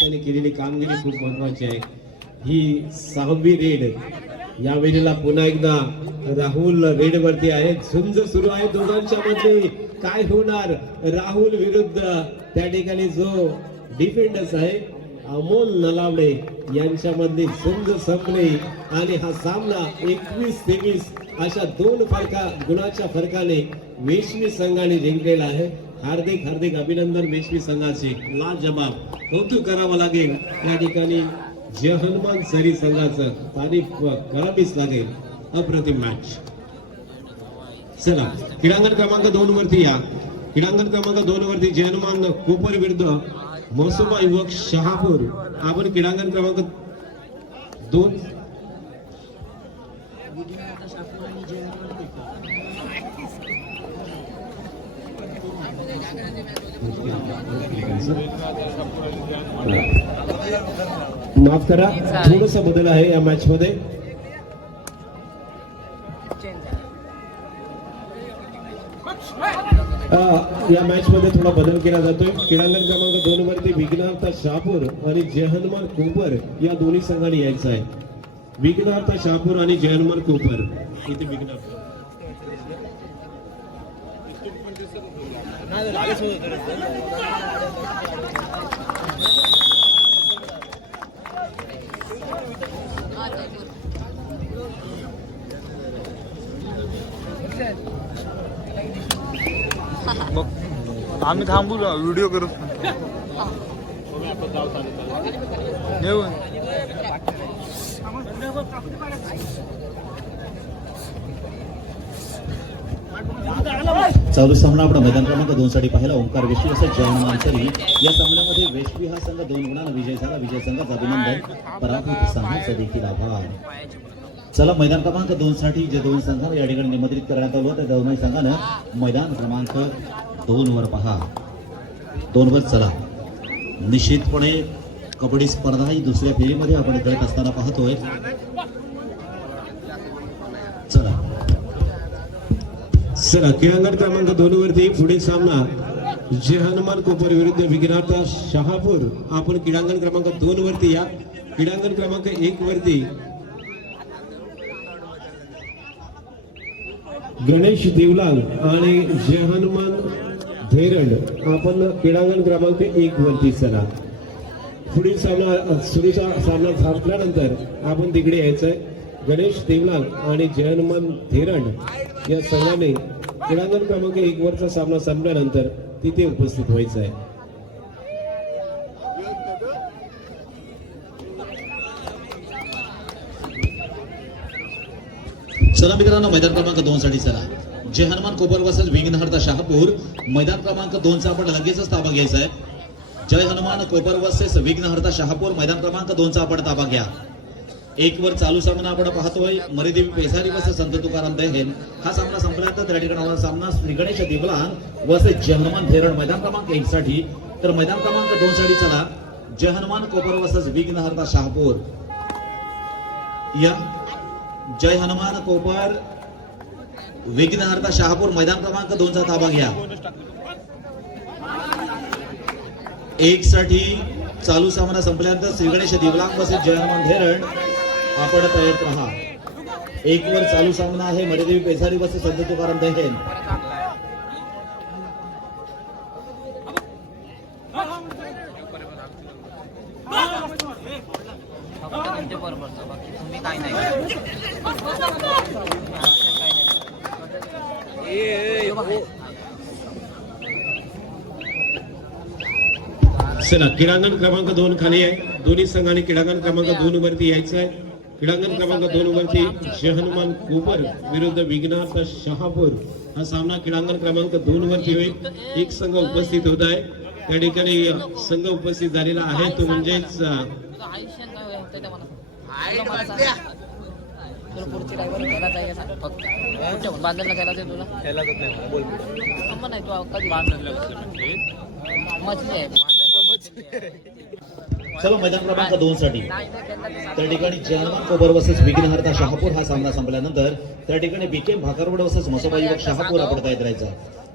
त्यांनी केलेली कामगिरी खूप महत्वाची आहे. ही सहावी रेड. या वेळेला पुन्हा एकदा राहुल रेड वरती आहे. झुंज सुरू आहे दोघांच्या मध्ये काय होणार? राहुल विरुद्ध त्या ठिकाणी जो डिफेंडर्स आहे अमोल नलावडे यांच्यामधली झुंज संपली. आणि हा सामना एकवीस तेवीस अशा दोन फरका गुणाच्या फरकाने वेशमी संघाने जिंकलेला आहे. हार्दिक हार्दिक अभिनंदन वेशमी संघाचे. लाजबाब कौतुक करावं लागेल. या ठिकाणी जय हनुमान सरी संघाचं तारीफ करावीच लागेल. अप्रतिम मॅच चला क्रीडांगण क्रमांक दोन वरती या. क्रीडांगण क्रमांक दोन वरती जय हनुमान कोपर विरुद्ध मोसोबा युवक शहापूर. आपण क्रीडांगण क्रमांक दोन. माफ करा थोडस बदल आहे या मॅच मध्ये या मॅच मध्ये थोडा बदल केला जातोय. क्रीडांगण क्रमांक दोन वरती विघ्नार्थ शहापूर आणि जय हनुमान कोपर या दोन्ही संघांनी यायचं आहे. विघ्नार्थ शहापूर आणि जय हनुमान कोपर. इथे विघ्नार्थ मग आम्ही थांबू व्हिडिओ करू येऊ चालू सामना आपण मैदान क्रमांक दोन साठी पाहिला. ओंकार वेशवी असं जयन मानसरी या सामन्यामध्ये वेशवी हा संघ दोन गुणांना विजय झाला. विजय संघाचा अभिनंदन पराभूत संघाचा देखील आभार. चला मैदान क्रमांक दोन साठी जे दोन संघांना या ठिकाणी निमंत्रित करण्यात आलं त्या दोन्ही संघानं मैदान क्रमांक दोन वर पहा. दोन वर चला. निश्चितपणे कबड्डी स्पर्धा ही दुसऱ्या फेरीमध्ये आपण करत असताना पाहतोय. चला क्रीडांगण क्रमांक दोन वरती पुढील सामना. जे हनुमान कोपर विरुद्ध विघ्नार्थ शहापूर. आपण क्रीडांगण क्रमांक दोन वरती या. क्रीडांगण क्रमांक एक वरती. गणेश देवलाल आणि जय हनुमान धेरंड. आपण क्रीडांगण क्रमांक एक वरती चला. पुढील सामना सुरूचा सामना संपल्यानंतर आपण तिकडे यायचंय. गणेश देवलाल आणि जय हनुमान धेरंड या सर्वांनी क्रीडांगण क्रमांक एक वरचा सामना संपल्यानंतर तिथे उपस्थित व्हायचं आहे. चला मित्रांनो मैदान क्रमांक दोन साठी चला. जय हनुमान कोपर वसल विघ्नहर्ता शहापूर मैदान क्रमांक दोनचा आपण लगेचच ताबा घ्यायचा आहे. जय हनुमान कोपर वसेस विघ्नहर्ता शहापूर मैदान क्रमांक दोनचा आपण ताबा घ्या. एक वर चालू सामना आपण पाहतोय. मरीदेवी पेसारी वस संत तुकाराम दहेन. हा सामना संपल्यानंतर त्या ठिकाणी होणारा सामना श्री गणेश दिबलान वर्सेस धेरण मैदान क्रमांक एक साठी. तर मैदान क्रमांक दोन साठी चला. जय हनुमान कोपर वसच विघ्नहर्ता शहापूर. या. जय हनुमान कोपर विघ्नहर्ता शहापूर मैदान क्रमांक दोनचा ताबा घ्या. एक साठी चालू सामना संपल्यानंतर श्री गणेश दिवलांग वर्सेस जय हनुमान धेरण आपण तयार राहा. एक वर चालू सामना आहे. मर्यादेवी पेसारी वर्सेस संत तुकाराम दहेन. चला क्रीडांगण क्रमांक दोन खाली आहे. दोन्ही संघाने क्रीडांगण क्रमांक दोन वरती यायचं आहे क्रीडांगण क्रमांक दोन वरती जय हनुमान कोपर विरुद्ध विघ्नार्थ शहापूर. हा सामना क्रीडांगण क्रमांक दोन वरती होईल. एक संघ उपस्थित होत आहे. त्या ठिकाणी संघ उपस्थित झालेला आहे. तो म्हणजेच नाही चलो मैदान क्रमांक दोन साठी त्या ठिकाणी जर्मन कोबर वर्सेस विघ्नहर्ता शहापूर हा सामना संपल्यानंतर त्या ठिकाणी बीकेम भाकरवड वर्सेस मसोबा युवक शहापूर आपण तयार करायचा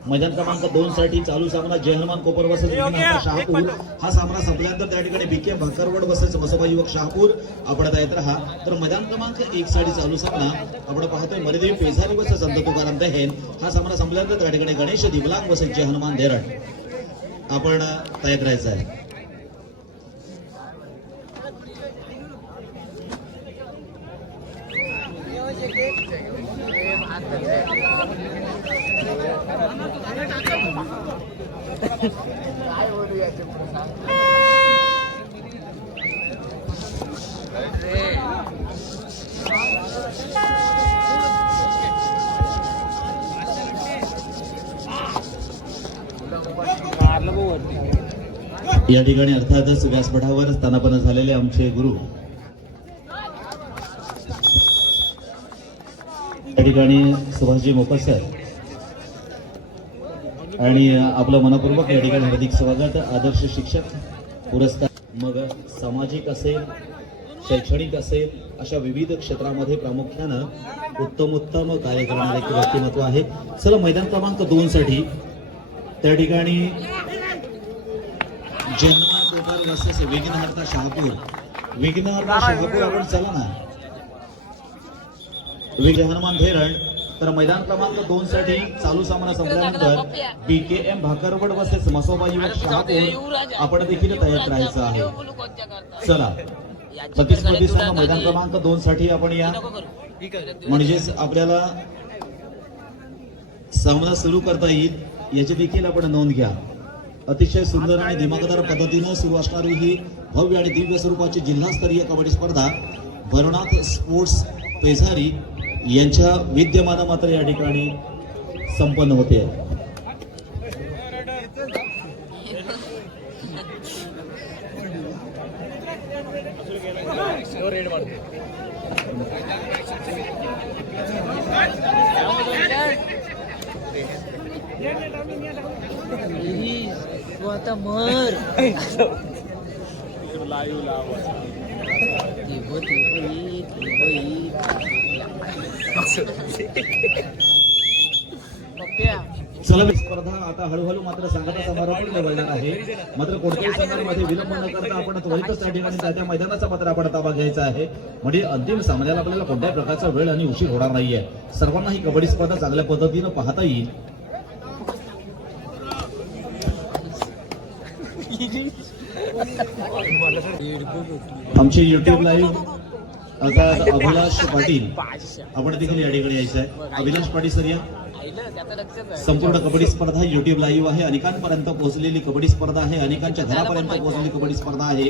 मैदान क्रमांक दोन साठी चालू सामना जय हनुमान कोपर वर्सेस विघ्नहर्ता शहापूर हा सामना संपल्यानंतर त्या ठिकाणी बीकेम भाकरवड वर्सेस मसोबा युवक शहापूर आपण येत राहा. तर मैदान क्रमांक एक साठी चालू सामना आपण पाहतोय मरिदेवी पेझारी वर्सेस संत तुकाराम दहेन हा सामना संपल्यानंतर त्या ठिकाणी गणेश दिवलांग वर्सेस जय हनुमान धेरड आपण तयार राहायचं आहे. या ठिकाणी अर्थातच व्यासपीठावर स्थानापन्न झालेले आमचे गुरु. या ठिकाणी सुभाषजी मोकर सर. आणि आपलं मनपूर्वक या ठिकाणी हार्दिक स्वागत आदर्श शिक्षक पुरस्कार. मग सामाजिक असेल शैक्षणिक असेल अशा विविध क्षेत्रामध्ये प्रामुख्यानं उत्तमोत्तम कार्य करणारे व्यक्तिमत्व आहे. चला मैदान क्रमांक दोन साठी त्या ठिकाणी जन्मा गोपाल वर्सेस विघ्नहर्ता शहापूर विघ्नहर्ता शहापूर आपण चला ना विजय हनुमान धेरण तर मैदान क्रमांक दोन साठी चालू सामना संपल्यानंतर B K M Bhakarwad versus Masoba युवक शहापूर आपण देखील तयार राहायचं आहे चला प्रतिस्पर्धी संघ मैदान क्रमांक दोन साठी आपण या म्हणजेच आपल्याला सामना सुरू करता येईल याची देखील आपण नोंद घ्या अतिशय सुंदर आणि दिमागदार पद्धतीनं सुरू असणारी ही भव्य आणि दिव्य स्वरूपाची जिल्हास्तरीय कबड्डी स्पर्धा भरणाथ स्पोर्ट्स पेझारी यांच्या विद्यमानं मात्र या ठिकाणी संपन्न होते. आता मर. चला स्पर्धा आता हळूहळू मात्र सांगता समारोप निवडणार आहे. मात्र कोणत्याही संघामध्ये विलंब न करता आपण त्वरितच त्या ठिकाणी त्या त्या मैदानाचा मात्र आपण ताबा घ्यायचा आहे. म्हणजे अंतिम सामन्याला आपल्याला कोणत्याही प्रकारचा वेळ आणि उशीर होणार नाहीये. सर्वांना ही कबड्डी स्पर्धा चांगल्या पद्धतीनं पाहता येईल. आमची युट्यूब लाईव्ह अर्थात अभिलाष पाटील आपण देखील या ठिकाणी यायचं आहे. अभिलाष पाटील सर या. संपूर्ण कबड्डी स्पर्धा युट्यूब लाईव्ह आहे. अनेकांपर्यंत पोहोचलेली कबड्डी स्पर्धा आहे. अनेकांच्या घरापर्यंत पोहोचलेली कबड्डी स्पर्धा आहे.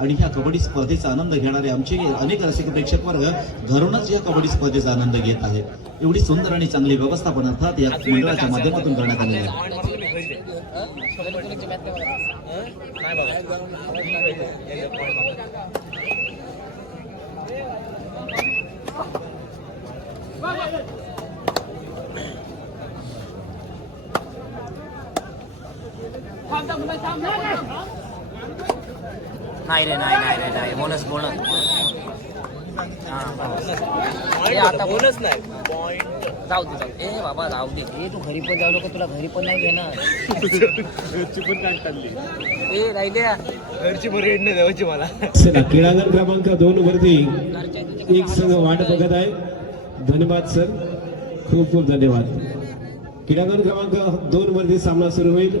आणि ह्या कबड्डी स्पर्धेचा आनंद घेणारे आमचे अनेक रसिक प्रेक्षक वर्ग घरूनच या कबड्डी स्पर्धेचा आनंद घेत आहेत. एवढी सुंदर आणि चांगली व्यवस्थापन अर्थात या मंडळाच्या माध्यमातून करण्यात आलेली आहे. नाही बघत. नाही रे नाही नाही रे नाही बोनस बोनस हा बस. ए, आता बोनस नाही. जाऊ दे जाऊ दे. ए बाबा जाऊ दे. ए तू घरी पण जाऊ नको तुला घरी पण नाही घेणार. ए राहिल्या चला क्रीडांगण क्रमांक दोन वरती एक संघ वाट बघत आहे. धन्यवाद सर. खूप खूप धन्यवाद. क्रीडांगण क्रमांक दोन वरती सामना सुरू होईल.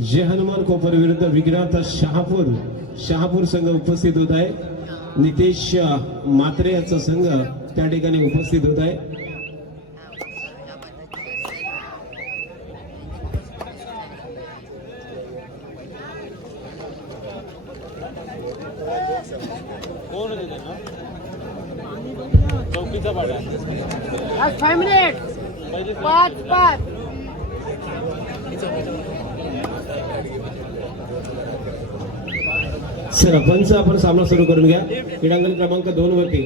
जय हनुमान कोपर विरुद्ध विघ्नाथ शहापूर. शहापूर संघ उपस्थित होत आहे. नितेश मात्रे याचा संघ त्या ठिकाणी उपस्थित होत आहे. पाच पाच. सरपंच आपण सामना सुरू करून घ्या क्रीडांगण क्रमांक दोन वरती.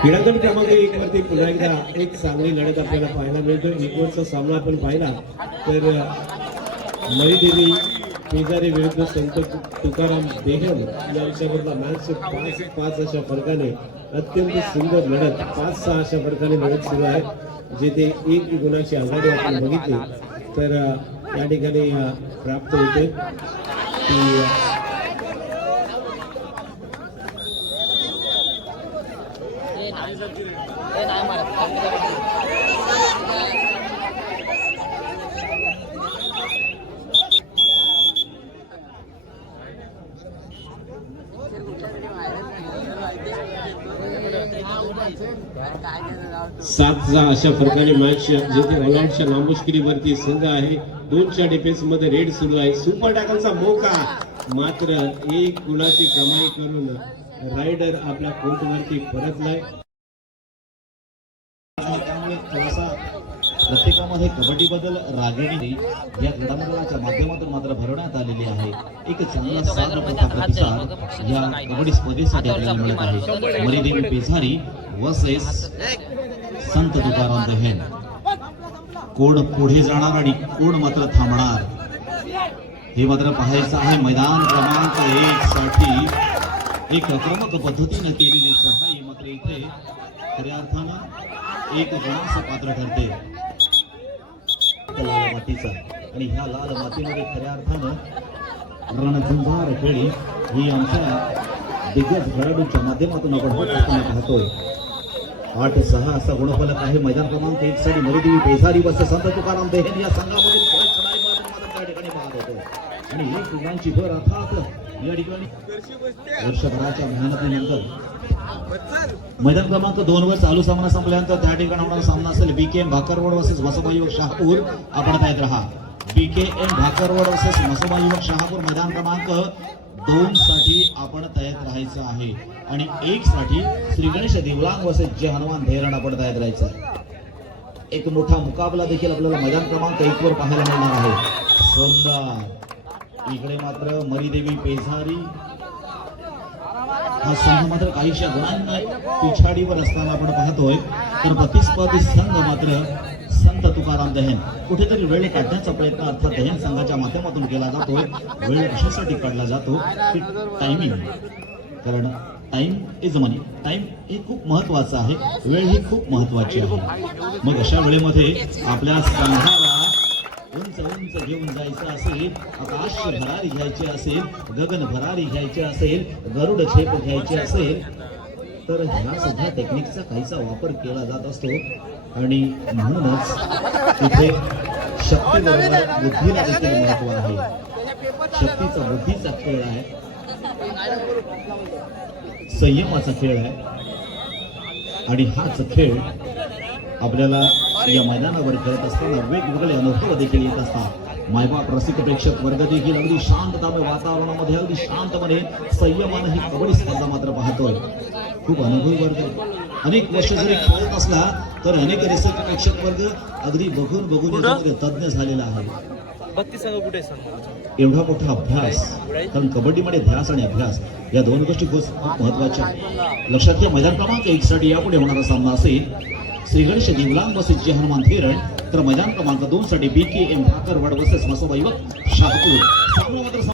क्रीडांगण क्रमांक एक वरती पुन्हा एकदा एक चांगली लढत आपल्याला पाहायला मिळतो इकडचा सामना आपण पाहिला. तर नवी पेजारी विरुद्ध संत तुकाराम बेगम यांच्यावरला मॅच पाच पाच अशा फरकाने अत्यंत सुंदर लढत पाच सहा अशा फरकाने लढत सुरू आहे. जेथे एक गुणाची आघाडी आपण बघितली तर त्या या ठिकाणी प्राप्त होते. की नाही हे नाही मारत सात सहा अशा प्रकारे मॅच जिथे ऑलआउटच्या नामुष्किरीवरती संघ आहे. दोनच्या डिफेन्समध्ये रेड सुरू आहे. सुपर टॅकलचा मोका. मात्र एक गुणाची कमाई करून रायडर आपल्या कोर्टवरती परतलाय. थोडासा प्रत्येकामध्ये कबड्डी बद्दल रागिणी या क्रीडामंडळाच्या माध्यमातून मात्र भरवण्यात आलेली आहे. एक चांगला प्रतिसाद या कबड्डी स्पर्धेसाठी आपल्याला मिळत आहे. मरिदेवी पेझारी वसेस संत तुकाराम दहेन. कोण पुढे जाणार आणि कोण मात्र थांबणार. हे मात्र पाहायचं आहे मैदान क्रमांक एक साठी. एक आक्रमक पद्धतीने केलेली सहाय्य मात्र इथे खऱ्या अर्थानं एक गणाचं पात्र ठरते लाल मातीचा. आणि ह्या लाल मातीमध्ये खऱ्या अर्थानं रणझुंजार खेळी ही आमच्या दिग्गज खेळाडूंच्या माध्यमातून आपण होत असताना पाहतोय. आठ सहा असा गुणफलक आहे. मैदान क्रमांक एक साठी मरुदेवी पेझारी बस संत तुकाराम देहेन या संघामधील त्या ठिकाणी पाहत होतो. आणि एक गुणांची भर अर्थात या ठिकाणी वर्षभराच्या मेहनतीनंतर. मैदान क्रमांक दोन वर चालू सामना संपल्यानंतर त्या ठिकाणी होणारा सामना असेल बी के एम भाकरवड वर्सेस वसबा युवक शहापूर. आपण पाहत राहा. बी के एम भाकरवड वर्सेस वसबा युवक शहापूर. मैदान क्रमांक दोन साठी साठी आपण तयार राहायचं आहे. आणि एक साठी श्री गणेश देवलांग वसत जे हनुमान धैरण आपण तयार राहायचं आहे. एक मोठा मुकाबला देखील आपल्याला मैदान क्रमांक एक वर पाहायला मिळणार आहे. सुंदर. इकडे मात्र मरीदेवी पेझारी. हा संघ मात्र काहीशा गुणांना पिछाडीवर असताना आपण पाहतोय. तर प्रतिस्पर्धी संघ मात्र तुकाराम दहन. कुठेतरी वेळ काढण्याचा प्रयत्न अर्थात दहन संघाच्या माध्यमातून केला जातोय वेळ कशासाठी काढला जातो? की टायमिंग कारण टाइम इज मनी टाइम हे खूप महत्वाचं आहे. वेळ ही खूप महत्वाची आहे. मग अशा वेळेमध्ये आपल्या संघाला उंच उंच घेऊन जायचं असेल आकाश भरारी घ्यायचे असेल गगन भरारी घ्यायचे असेल गरुड झेप घ्यायची असेल तर ह्या सुद्धा टेक्निकचा काहीसा वापर केला जात असतो. आणि म्हणूनच इथे शक्तीबरोबर बुद्धीला देखील महत्त्व आहे. शक्तीचा बुद्धीचा खेळ आहे. संयमाचा खेळ आहे. आणि हाच खेळ आपल्याला या मैदानावर खेळत असताना वेगवेगळे अनुभव देखील येत असतात. मायबाप रसिक प्रेक्षक वर्ग देखील अगदी शांततामय वातावरणामध्ये अगदी शांतपणे संयमानं ही कबड्डी स्पर्धा मात्र पाहतोय. खूप अनुभवी वर्ग आहे. अनेक वर्ष जरी खेळत असला तर अनेक प्रेक्षक वर्ग अगदी बघून बघून याच्यामध्ये तज्ञ झालेला आहे. एवढा मोठा अभ्यास कारण कबड्डीमध्ये ध्यास आणि अभ्यास या दोन गोष्टी खूप खूप महत्त्वाच्या. लक्षात घ्या मैदान क्रमांक एक साठी यापुढे होणारा सामना असेल श्री गणेश देवलांग जय हनुमान थेरण तर मैदान क्रमांक दोन साठी बी के एम ठाकर वड वर्सेस मसोबा युवक शहापूर.